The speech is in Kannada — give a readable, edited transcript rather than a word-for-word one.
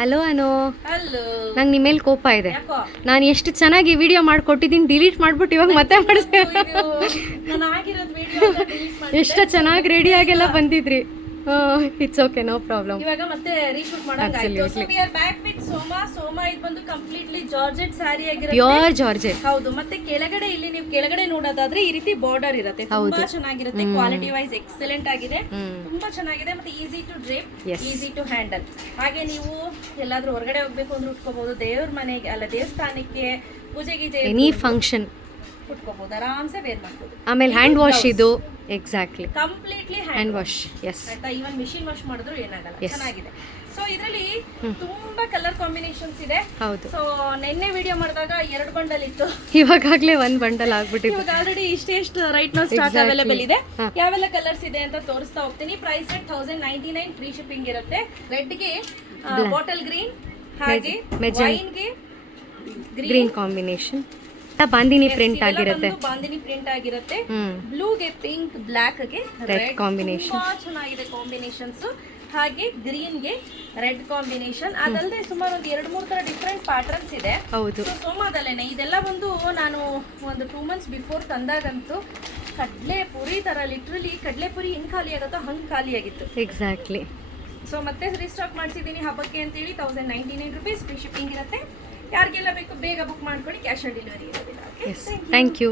ಹಲೋ ಅನು, ಹಲೋ. ನಂಗೆ ನಿಮ್ಮ ಮೇಲೆ ಕೋಪ ಇದೆ. ಯಾಕೋ? ನಾನು ಎಷ್ಟು ಚೆನ್ನಾಗಿ ವಿಡಿಯೋ ಮಾಡಿಕೊಟ್ಟಿದ್ದೀನಿ, ಡಿಲೀಟ್ ಮಾಡಿಬಿಟ್ಟು ಇವಾಗ ಮತ್ತೆ ಮಾಡಿಸ್ತೇವೆ. ನಾನು ಆಗಿರೋದು ವಿಡಿಯೋ ಎಷ್ಟು ಚೆನ್ನಾಗಿ ರೆಡಿಯಾಗೆಲ್ಲ ಬಂದಿದ್ರಿ. It's okay, no problem. ಇವಾಗ ಮತ್ತೆ ರೀಶೂಟ್ ಮಾಡೋಂಗಾಯ್ತು. So we are back with Soma ಇದು ಬಂದು ಕಂಪ್ಲೀಟ್ಲಿ ಜಾರ್ಜೆಟ್ ಸ್ಯಾರಿ ಆಗಿರುತ್ತೆ. Pure georgette. ಹೌದು. ಮತ್ತೆ ಕೆಳಗಡೆ ಇಲ್ಲಿ ನೀವು ಕೆಳಗಡೆ ನೋಡೋದಾದ್ರೆ ಈ ರೀತಿ ಬಾರ್ಡರ್ ಇರುತ್ತೆ. ತುಂಬಾ ಚೆನ್ನಾಗಿರುತ್ತೆ. ಕ್ವಾಲಿಟಿ ವೈಸ್ ಎಕ್ಸಲೆಂಟ್ ಆಗಿದೆ. ತುಂಬಾ ಚೆನ್ನಾಗಿದೆ. ಮತ್ತೆ easy to drape, easy to handle. ಹಾಗೆ ನೀವು ಎಲ್ಲಾದ್ರೂ ಹೊರಗಡೆ ಹೋಗ್ಬೇಕು ಅಂದ್ರೆ ಉಟ್ಕೋಬಹುದು. ದೇವ್ರ ಮನೆಗೆ ಅಲ್ಲ, ದೇವಸ್ಥಾನಕ್ಕೆ, ಪೂಜೆ ಗೀಜೆ, ಎನಿ ಫಂಕ್ಷನ್ ಉಟ್ಕೋಬಹುದು, ಆರಾಮ್ಸೆ ವೇರ್ ಮಾಡ್ಬೋದು. ಆಮೇಲೆ ಹ್ಯಾಂಡ್ ವಾಶ್ ಇದು. Exactly, completely hand wash. Yes, ಆಯ್ತಾ. ಈವನ್ ಮಿಷಿನ್ ವಾಶ್ ಮಾಡಿದ್ರು ಏನಾಗಲ್ಲ. ಚೆನ್ನಾಗಿದೆ. ಸೊ ಇದರಲ್ಲಿ ತುಂಬಾ ಕಲರ್ ಕಾಂಬಿನೇಷನ್ಸ್ ಇದೆ. ಹೌದು. ಸೊ ನಿನ್ನೆ ವಿಡಿಯೋ ಮಾಡಿದಾಗ 2 ಬಂಡಲ್ ಇತ್ತು, ಇವಾಗಲೇ ಒಂದು ಬಂಡಲ್ ಆಗ್ಬಿಟ್ಟಿದೆ. ಇವಾಗ ಆಲ್ರೆಡಿ ಇಷ್ಟು ರೈಟ್ ನೋ ಸ್ಟಾಕ್ ಅವೈಲೇಬಲ್ ಇದೆ. ಯಾವೆಲ್ಲ ಕಲರ್ಸ್ ಇದೆ ಅಂತ ತೋರಿಸ್ತಾ ಹೋಗ್ತೀನಿ. ಪ್ರೈಸ್ ರೇಟ್ 1099, ಫ್ರೀ ಶಿಪ್ಪಿಂಗ್ ಇರುತ್ತೆ. ರೆಡ್ ಗೆ ಬಾಟಲ್ ಗ್ರೀನ್, ಹಾಗೆ ವೈನ್ ಗೆ ಗ್ರೀನ್ ಕಾಂಬಿನೇಷನ್, ಬಾಂದಿನಿ ಪ್ರಿಂಟ್ ಆಗಿರುತ್ತೆ. ಬಾಂದಿನಿ ಪ್ರಿಂಟ್ ಆಗಿರುತ್ತೆ. ಬ್ಲೂಗೆ ಪಿಂಕ್, ಬ್ಲಾಕ್ ಗೆ ರೆಡ್ ಕಾಂಬಿನೇಷನ್. ತುಂಬಾ ಚೆನ್ನಾಗಿದೆ ಕಾಂಬಿನೇಷನ್ಸ್. ಹಾಗೆ ಗ್ರೀನ್ ಗೆ ರೆಡ್ ಕಾಂಬಿನೇಷನ್. ಅದಲ್ಲದೆ ಸುಮಾರು ಒಂದು 2-3 ತರ ಡಿಫ್ರೆಂಟ್ ಪ್ಯಾಟರ್ನ್ಸ್ ಇದೆ. ಹೌದು. ಸೋಮಾದಲ್ಲೇನೆ ಇದೆಲ್ಲ ಒಂದು ನಾನು ಒಂದು 2 ಮಂತ್ಸ್ ಬಿಫೋರ್ ತಂದಾಗಂತೂ ಕಡಲೆ ಪುರಿ ತರ, ಲಿಟ್ರಲಿ ಕಡಲೆ ಪುರಿ ಹೆಂಗ್ ಖಾಲಿ ಆಗುತ್ತೋ ಹಂಗ್ ಖಾಲಿ ಆಗಿತ್ತು. ಎಕ್ಸಾಕ್ಟ್ಲಿ. ಸೊ ಮತ್ತೆ ರೀಸ್ಟಾಕ್ ಮಾಡಿಸಿದ್ದೀನಿ ಹಬ್ಬಕ್ಕೆ ಅಂತೇಳಿ. 1099 ರುಪೀಸ್, ಫ್ರೀ ಶಿಪ್ಪಿಂಗ್ ಇರುತ್ತೆ. ಯಾರಿಗೆಲ್ಲ ಬೇಕು ಬೇಗ ಬುಕ್ ಮಾಡ್ಕೊಳ್ಳಿ. ಕ್ಯಾಶ್ ಆನ್ ಡೆಲಿವರಿ ಇರೋದಿಲ್ಲ. Thank you.